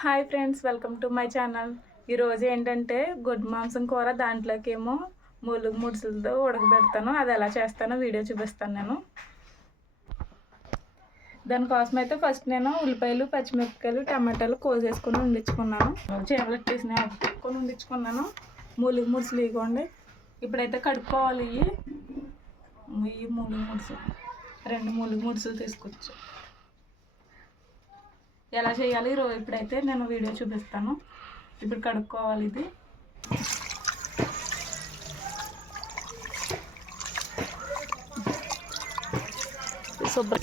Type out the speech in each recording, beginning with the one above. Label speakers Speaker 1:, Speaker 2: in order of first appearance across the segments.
Speaker 1: Hi friends welcome to my channel. ఈరోజు ఏంటంటే గొడ్డు మాంసం కూర దాంట్లోకి ఏమో ములుగు ముడుసులతో ఉడకబెడతాను. అది ఎలా చేస్తానో వీడియో చూపిస్తాను నేను. దానికోసం అయితే ఫస్ట్ నేను ఉల్లిపాయలు పచ్చిమిరపకాయలు టమాటాలు కోసేసుకొని ఉండించుకున్నాను. చేపలు తీసిన పెట్టుకొని వండించుకున్నాను ములుగు ముడుసులు ఇవ్వండి. ఇప్పుడైతే కడుక్కోవాలి. ఇవి ఇవి మూలుగు ముడుసులు రెండు ములుగు ముడుసులు తీసుకొచ్చు ఎలా చేయాలి? ఇప్పుడైతే నేను వీడియో చూపిస్తాను. ఇప్పుడు కడుక్కోవాలి ఇది. శుభ్ర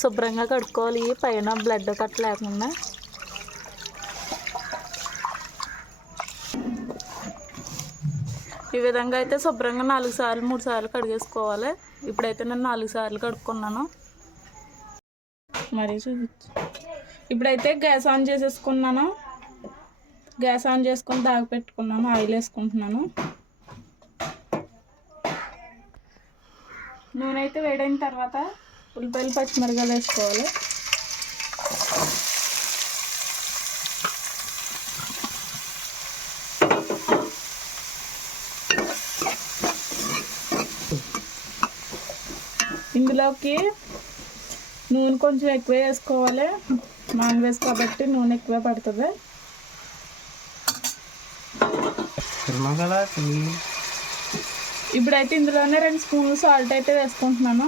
Speaker 1: శుభ్రంగా కడుక్కోవాలి. పైన బ్లడ్ కట్ లేకుండా. ఈ విధంగా అయితే శుభ్రంగా నాలుగు సార్లు మూడు సార్లు కడిగేసుకోవాలి. ఇప్పుడైతే నేను నాలుగు సార్లు కడుక్కున్నాను. మరీ చూపించు. ఇప్పుడైతే గ్యాస్ ఆన్ చేసేసుకున్నాను. గ్యాస్ ఆన్ చేసుకొని దాగి పెట్టుకున్నాను. ఆయిల్ వేసుకుంటున్నాను. నూనె అయితే వేడైన తర్వాత ఉల్లిపాయలు పచ్చిమిరకాయలు వేసుకోవాలి. ఇందులోకి నూనె కొంచెం ఎక్కువ వేసుకోవాలి. నాన్ వెజ్ కాబట్టి నూనె ఎక్కువ పడుతుంది. ఇప్పుడైతే ఇందులోనే రెండు స్పూన్లు సాల్ట్ అయితే వేసుకుంటున్నాను.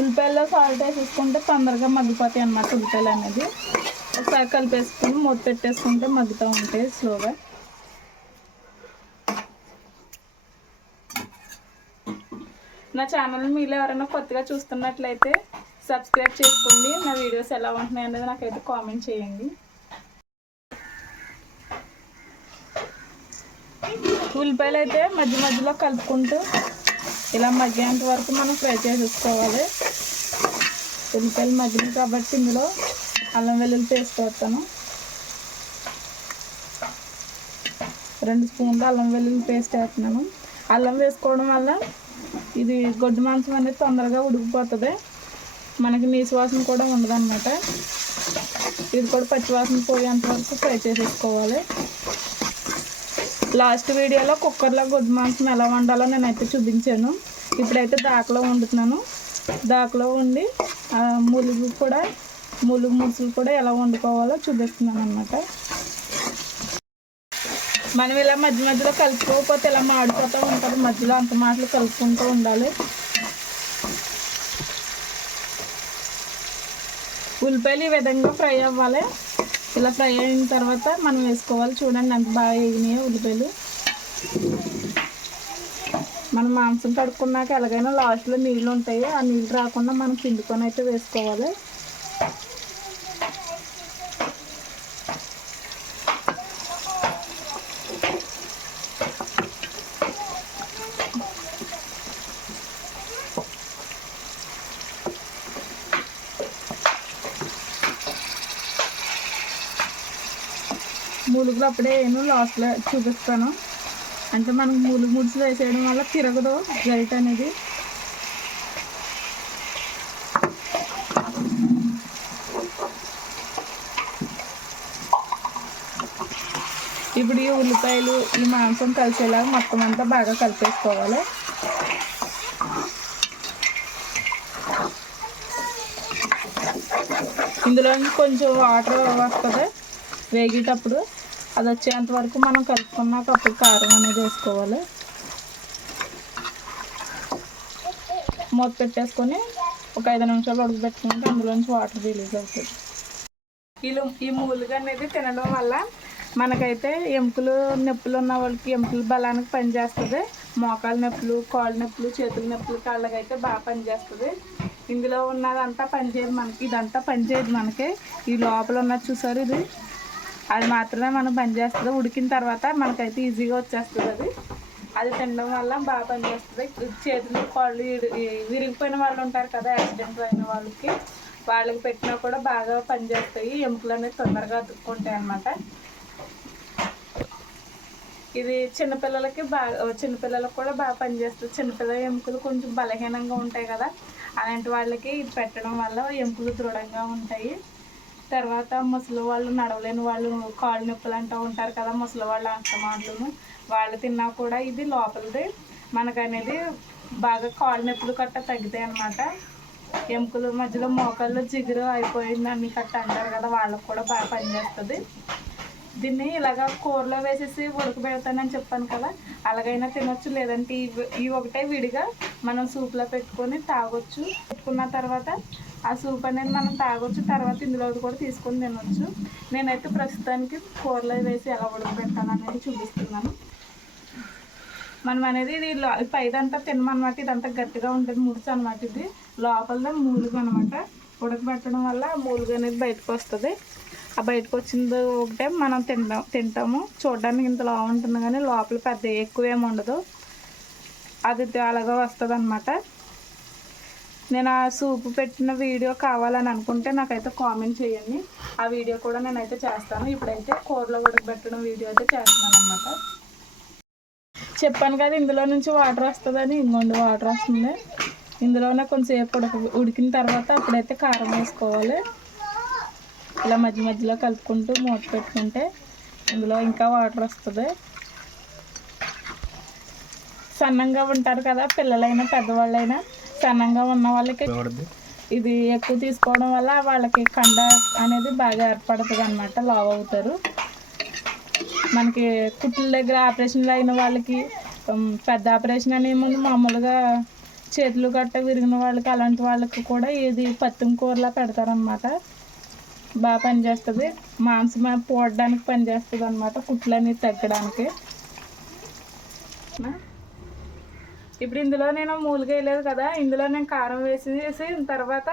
Speaker 1: ఉల్లిపాయల్లో సాల్ట్ వేసేసుకుంటే తొందరగా మగ్గిపోతాయి అన్నమాట ఉల్లిపాయలు అనేది. ఒకసారి కలిపేసుకుని మూత పెట్టేసుకుంటే మగ్గుతూ ఉంటాయి స్లోగా. నా ఛానల్ మీలో ఎవరైనా కొత్తగా చూస్తున్నట్లయితే సబ్స్క్రైబ్ చేసుకోండి. నా వీడియోస్ ఎలా ఉంటున్నాయి అనేది నాకైతే కామెంట్ చేయండి. ఉల్లిపాయలు అయితే మధ్య మధ్యలో కలుపుకుంటూ ఇలా మగ్గేంత వరకు మనం ఫ్రై చేసేసుకోవాలి. ఉల్లిపాయలు మగ్గిన కాబట్టి ఇందులో అల్లం వెల్లుల్లి పేస్ట్ వేస్తాను. రెండు స్పూన్లు అల్లం వెల్లుల్లి పేస్ట్ వేస్తున్నాను. అల్లం వేసుకోవడం వల్ల ఇది గొడ్డు మాంసం అనేది తొందరగా ఉడికిపోతుంది. మనకి నీసు వాసన కూడా ఉండదన్నమాట. ఇది కూడా పచ్చివాసన పోయేంత వరకు ఫ్రై చేసేసుకోవాలి. లాస్ట్ వీడియోలో కుక్కర్లో గొడ్డు మాంసం ఎలా వండాలో నేనైతే చూపించాను. ఇప్పుడైతే దాకలో వండుతున్నాను. దాకలో వండి ములుగు కూడా ములుగు ముసులు కూడా ఎలా వండుకోవాలో చూపిస్తున్నాను అనమాట మనం ఇలా మధ్య మధ్యలో కలుపుకోకపోతే ఇలా మాడిపోతూ ఉంటుంది మధ్యలో అంత మాటలు కలుపుకుంటూ ఉండాలి. ఉల్లిపాయలు ఈ విధంగా ఫ్రై అవ్వాలి. ఇలా ఫ్రై అయిన తర్వాత మనం వేసుకోవాలి. చూడండి అంత బాగా వేగినాయో ఉల్లిపాయలు. మనం మాంసం కడుక్కున్నాక ఎలాగైనా లాస్ట్లో నీళ్ళు ఉంటాయి. ఆ నీళ్ళు రాకుండా మనం పిండుకొని అయితే వేసుకోవాలి. మూలుగులు అప్పుడే నేను లాస్ట్లో చూపిస్తాను. అంటే మనకు మూలుగు ముడుచులు వేసేయడం వల్ల తిరగదు గరిట అనేది. ఇప్పుడు ఈ ఉల్లిపాయలు ఈ మాంసం కలిసేలాగా మొత్తం అంతా బాగా కలిపేసుకోవాలి. ఇందులో కొంచెం వాటర్ వస్తుంది. వేగేటప్పుడు అది వచ్చేంత వరకు మనం కలుపుకున్నాక అప్పుడు కారం అనేది వేసుకోవాలి. మూత పెట్టేసుకొని ఒక ఐదు నిమిషాలు ఉడకబెట్టుకుంటే అందులోంచి వాటర్ రిలీజ్ అవుతుంది. ఇలా ఈ మూలుగా అనేది తినడం వల్ల మనకైతే ఎముకలు నొప్పులు ఉన్న వాళ్ళకి ఎముకలు బలానికి పనిచేస్తుంది మోకాలు నొప్పులు కాళ్ళు నొప్పులు చేతుల నొప్పులు కాళ్ళకైతే బాగా పనిచేస్తుంది ఇందులో ఉన్నదంతా పనిచేయదు మనకి ఇదంతా పనిచేయదు మనకి. ఈ లోపల ఉన్నది చూసారు ఇది? అది మాత్రమే మనం పనిచేస్తుంది ఉడికిన తర్వాత మనకైతే ఈజీగా వచ్చేస్తుంది అది. అది తినడం వల్ల బాగా పనిచేస్తుంది చేతులు కాళ్ళు విరిగిపోయిన వాళ్ళు ఉంటారు కదా యాక్సిడెంట్ అయిన వాళ్ళకి వాళ్ళకి పెట్టినా కూడా బాగా పనిచేస్తాయి ఎముకలు అనేది తొందరగా అతుక్కుంటాయి అన్నమాట. ఇది చిన్నపిల్లలకి బాగా చిన్నపిల్లలకు కూడా బాగా పనిచేస్తుంది చిన్నపిల్లల ఎముకలు కొంచెం బలహీనంగా ఉంటాయి కదా అలాంటి వాళ్ళకి ఇది పెట్టడం వల్ల ఎముకలు దృఢంగా ఉంటాయి. తర్వాత ముసలి వాళ్ళు నడవలేని వాళ్ళు కాళ్ళు నొప్పులు అంటూ ఉంటారు కదా ముసలి వాళ్ళు అంతమాటలు వాళ్ళు తిన్నా కూడా ఇది లోపలిది. మనకనేది బాగా కాళ్ళు నొప్పులు కట్ట తగ్గుతాయి అనమాట ఎముకలు మధ్యలో మోకాళ్ళు జిగురు అయిపోయింది అన్ని కట్ట అంటారు కదా వాళ్ళకు కూడా బాగా పనిచేస్తుంది దీన్ని ఇలాగ కూరలో వేసేసి ఉడకబెడతానని చెప్పాను కదా అలాగైనా తినొచ్చు. లేదంటే ఇవి ఇవి ఒకటే విడిగా మనం సూప్లో పెట్టుకొని తాగొచ్చు. పెట్టుకున్న తర్వాత ఆ సూప్ అనేది మనం తాగొచ్చు. తర్వాత ఇందులో కూడా తీసుకొని తినొచ్చు. నేనైతే ప్రస్తుతానికి కూరలో వేసి ఎలా ఉడకబెడతాను అనేది చూపిస్తున్నాను. మనం అనేది ఇది పైదంతా తినమన్నమాట. ఇదంతా గట్టిగా ఉంటుంది ముడుచు అనమాట ఇది. లోపల మూలుగు అనమాట ఉడకబెట్టడం వల్ల మూలుగు అనేది బయటకు వస్తుంది. ఆ బయటకు వచ్చింది ఒకటే మనం తింటాం తింటాము. చూడడానికి ఇంత లావు ఉంటుంది కానీ లోపల పెద్ద ఎక్కువ ఏమి ఉండదు. అది అలాగా వస్తుంది అనమాట నేను ఆ సూప్ పెట్టిన వీడియో కావాలని అనుకుంటే నాకైతే కామెంట్ చేయండి. ఆ వీడియో కూడా నేనైతే చేస్తాను. ఇప్పుడైతే కూరలో ఉడకబెట్టడం వీడియో అయితే చేస్తున్నాను అనమాట చెప్పాను కదా ఇందులో నుంచి వాటర్ వస్తుందని. ఇంకొండి వాటర్ వస్తుంది. ఇందులోనే కొంచెంసేపు ఉడక ఉడికిన తర్వాత అప్పుడైతే కారం వేసుకోవాలి. ఇలా మధ్య మధ్యలో కలుపుకుంటూ మూత పెట్టుకుంటే ఇందులో ఇంకా వాటర్ వస్తుంది. సన్నంగా ఉంటారు కదా పిల్లలైనా పెద్దవాళ్ళైనా. సన్నంగా ఉన్న వాళ్ళకి ఇది ఎక్కువ తీసుకోవడం వల్ల వాళ్ళకి కండ అనేది బాగా ఏర్పడుతుంది అనమాట లావ్ అవుతారు. మనకి కుట్ల దగ్గర ఆపరేషన్లు అయిన వాళ్ళకి పెద్ద ఆపరేషన్ అనే ముందు మామూలుగా చేతులు గట్ట విరిగిన వాళ్ళకి అలాంటి వాళ్ళకి కూడా ఇది పత్తిం కూరలా పెడతారనమాట బాగా పనిచేస్తుంది. మాంసం పోవడానికి పనిచేస్తుంది అనమాట కుట్లన్నీ తగ్గడానికి. ఇప్పుడు ఇందులో నేను మూలిగా వేయలేదు కదా ఇందులో నేను కారం వేసేసి తర్వాత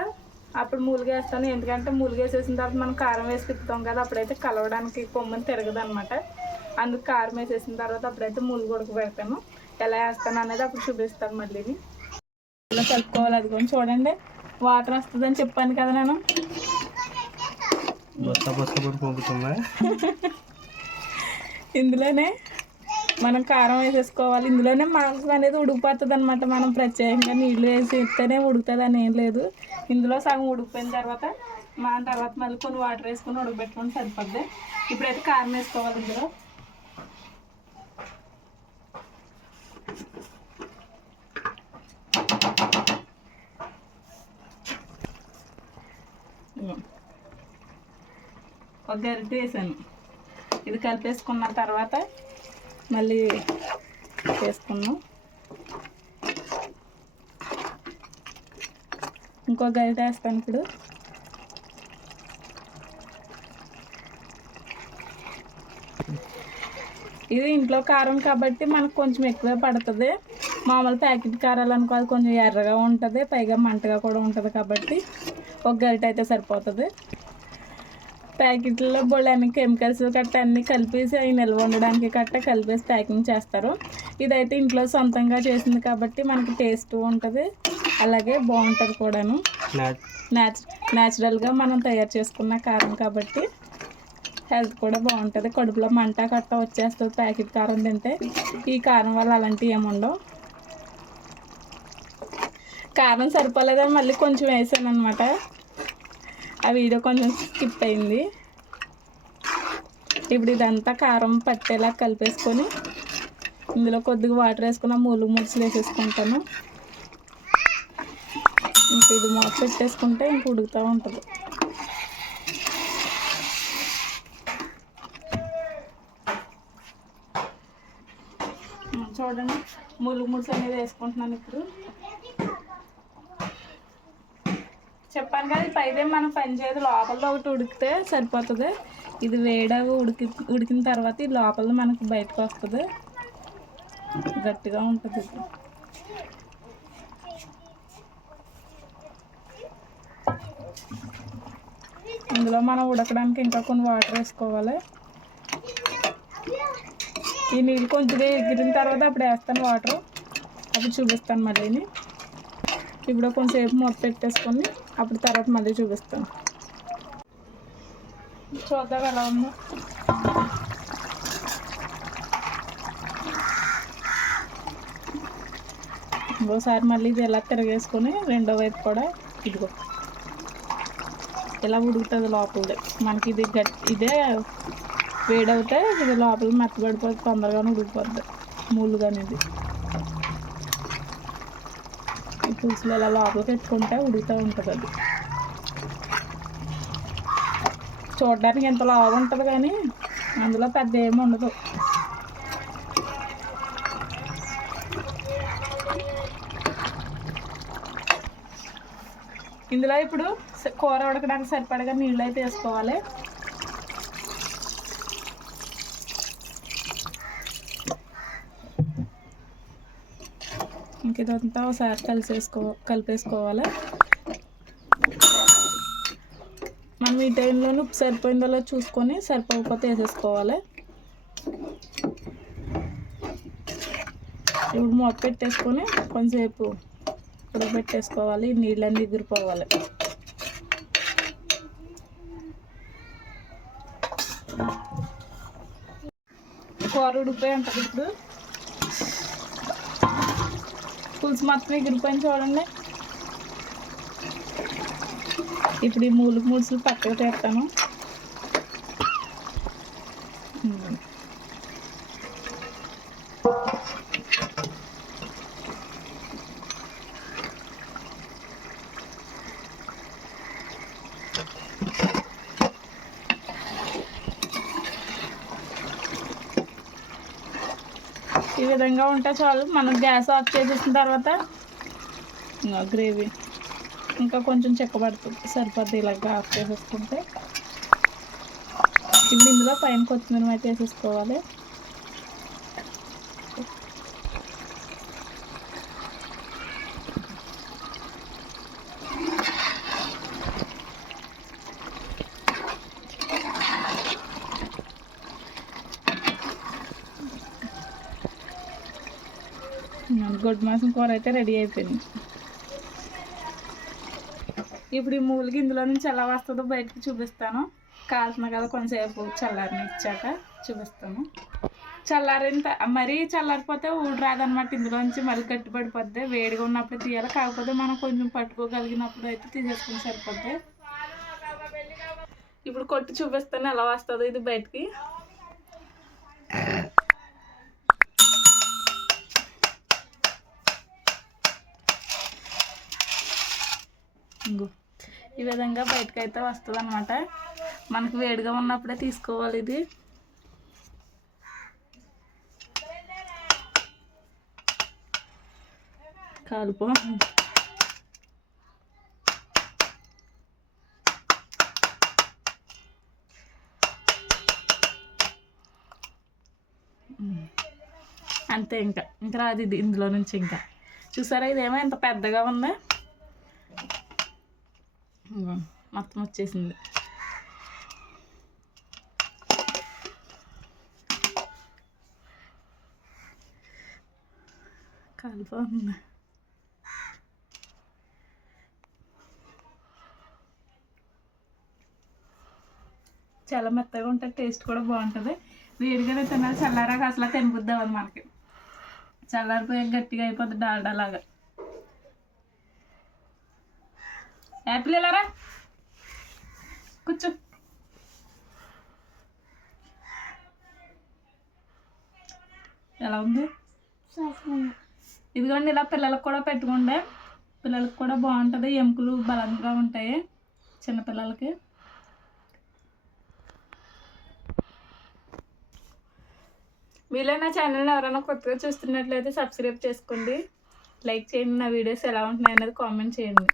Speaker 1: అప్పుడు మూలిగా వేస్తాను ఎందుకంటే మూలిగా వేసేసిన తర్వాత మనం కారం వేసి తిప్పుతాం కదా అప్పుడైతే కలవడానికి కొమ్మని తిరగదు అనమాట అందుకు కారం వేసేసిన తర్వాత అప్పుడైతే మూలిగ ఉడక పెడతాను. ఎలా వేస్తాను అనేది అప్పుడు చూపిస్తాను మళ్ళీ. కలుపుకోవాలి అది కొంచెం చూడండి. వాటర్ వస్తుందని చెప్పాను కదా నేను. ఇందులోనే మనం కారం వేసేసుకోవాలి. ఇందులోనే మాంసం అనేది ఉడికిపోతుంది అనమాట మనం ప్రత్యేకంగా నీళ్ళు వేసి ఇస్తేనే ఉడుకుతుంది అని ఏం లేదు. ఇందులో సగం ఉడికిపోయిన తర్వాత మా తర్వాత మళ్ళీ కొన్ని వాటర్ వేసుకొని ఉడకబెట్టుకొని సరిపోద్ది. ఇప్పుడైతే కారం వేసుకోవాలి ఇందులో. ఒక గరిటె వేసాను. ఇది కలిపేసుకున్న తర్వాత మళ్ళీ వేసుకున్నాం ఇంకో గరిటె వేస్తాను ఇప్పుడు ఇది ఇంట్లో కారం కాబట్టి మనకు కొంచెం ఎక్కువే పడుతుంది. మామూలు ప్యాకెట్ కారాలు అనుకో అది కొంచెం ఎర్రగా ఉంటుంది పైగా మంటగా కూడా ఉంటుంది కాబట్టి ఒక గరిటె అయితే సరిపోతుంది. ప్యాకెట్లో బొళ్ళని కెమికల్స్ కట్ట అన్నీ కలిపేసి అవి నిల్వ ఉండడానికి కట్ట కలిపేసి ప్యాకింగ్ చేస్తారు. ఇదైతే ఇంట్లో సొంతంగా చేసింది కాబట్టి మనకి టేస్ట్ ఉంటుంది. అలాగే బాగుంటుంది కూడాను. న్యాచురల్గా మనం తయారు చేసుకున్న కారం కాబట్టి హెల్త్ కూడా బాగుంటుంది. కడుపులో మంట కట్ట వచ్చేస్తుంది ప్యాకెట్ కారం తింటే. ఈ కారం వల్ల అలాంటివి ఏముండవు కారం సరిపోలేదని మళ్ళీ కొంచెం వేసాను అనమాట ఆ వీడియో కొంచెం స్కిప్ అయింది. ఇప్పుడు ఇదంతా కారం పట్టేలా కలిపేసుకొని ఇందులో కొద్దిగా వాటర్ వేసుకున్న మూలు ముడుచులు వేసేసుకుంటాను. ఇంక ఇది మూత పెట్టేసుకుంటే ఇంక ఉడుకుతూ ఉంటుంది. చూడండి ములుగు ముడుసు అనేది వేసుకుంటున్నాను ఇప్పుడు. చెప్పాను కదా పైదే మనం పని చేయదు లోపల ఒకటి ఉడికితే సరిపోతుంది. ఇది వేడగా ఉడికి ఉడికిన తర్వాత ఈ లోపల మనకి బయటకు వస్తుంది. గట్టిగా ఉంటుంది ఇందులో మనం ఉడకడానికి ఇంకా కొన్ని వాటర్ వేసుకోవాలి. ఈ నీళ్ళు కొంచెం ఎగిరిన తర్వాత అప్పుడు వేస్తాను వాటర్. అప్పుడు చూపిస్తాను మళ్ళీని. ఇప్పుడు కొంచెంసేపు మూత పెట్టేసుకొని అప్పుడు తర్వాత మళ్ళీ చూపిస్తాను. చూద్దాం ఎలా ఉందో. ఇంకోసారి మళ్ళీ ఇది ఎలా తిరగేసుకొని రెండో వైపు కూడా ఇదిగో. ఇలా ఉడుకుతుంది లోపలది. మనకి ఇది గట్టి ఇదే వేడవుతే ఇది లోపల మెత్తబడిపోతుంది తొందరగానే ఉడికిపోద్ది. మూలుగా కానీ ఇది పులుసులు అలా పెట్టుకుంటే ఉడుకుతూ ఉంటుంది అది. చూడడానికి ఎంత లావు ఉంటుంది కానీ అందులో పెద్ద ఏమి ఉండదు. ఇందులో ఇప్పుడు స- కూర ఉడకడానికి సరిపడగా నీళ్ళు అయితే వేసుకోవాలి. ఇదంతా ఒకసారి కలిసేసుకో కలిపేసుకోవాలి? మనం ఈ టైంలోనే ఉప్పు సరిపోయిందో చూసుకొని సరిపోకపోతే వేసేసుకోవాలి. ఇప్పుడు మూత పెట్టేసుకొని కొంచెంసేపు పెట్టేసుకోవాలి నీళ్ళన్నీ ఎగిరిపోవాలి. కూర ఉడిపోయి ఉంటుంది ఇప్పుడు. పులుసు మొత్తం ఎగిరిపోయింది చూడండి. ఇప్పుడు ఈ మూలు ముడుసులు పక్కకు తెస్తాను. ఈ విధంగా ఉంటే చాలు. మనం గ్యాస్ ఆఫ్ చేసేసిన తర్వాత ఇంకా గ్రేవీ ఇంకా కొంచెం చెక్కబడుతుంది సరిపోద్ది ఇలాగ ఆఫ్ చేసేసుకుంటే. ఇప్పుడు ఇందులో పైన కొత్తిమీర అయితే వేసేసుకోవాలి. గొడ్డు మాసం కూర అయితే రెడీ అయిపోయింది. ఇప్పుడు ఈ మూలికి ఇందులో నుంచి ఎలా వస్తుందో బయటకు చూపిస్తాను. కాల్సిన కదా కొంచెంసేపు చల్లారిని ఇచ్చాక చూపిస్తాను. చల్లారిన మరీ చల్లారిపోతే ఊడి రాదనమాట ఇందులోంచి మళ్ళీ గట్టిపడిపోద్ది. వేడిగా ఉన్నప్పుడు తీయాలి కాకపోతే మనం కొంచెం పట్టుకోగలిగినప్పుడు అయితే తీసేసుకుని సరిపోద్ది. ఇప్పుడు కొట్టి చూపిస్తాను ఎలా వస్తుందో ఇది బయటికి. ఈ విధంగా బయటకు అయితే వస్తుంది అనమాట మనకు వేడిగా ఉన్నప్పుడే తీసుకోవాలి ఇది. కాలుపో. అంతే ఇంకా. ఇంకా రాదు ఇది ఇందులో నుంచి ఇంకా. చూసారా ఇదేమో ఎంత పెద్దగా ఉందా? మొత్తం వచ్చేసింది. కాలిపోతుంది చాలా మెత్తగా ఉంటుంది టేస్ట్ కూడా బాగుంటుంది. వేడిగానే తినాలి చల్లారాక అసలు తినబుద్దాం మనకి. చల్లారిపోయాక గట్టిగా అయిపోద్ది డాల్డా లాగా యాపిల్ వెళ్ళారా కూర్చో. ఎలా ఉంది? ఇదిగోండి ఇలా పిల్లలకు కూడా పెట్టుకుంటే పిల్లలకు కూడా బాగుంటుంది. ఎముకలు బలంగా ఉంటాయి చిన్నపిల్లలకి మీలో నా ఛానల్ని ఎవరైనా కొత్తగా చూస్తున్నట్లయితే సబ్స్క్రైబ్ చేసుకోండి. లైక్ చేయండి. నా వీడియోస్ ఎలా ఉంటున్నాయి అనేది కామెంట్ చేయండి.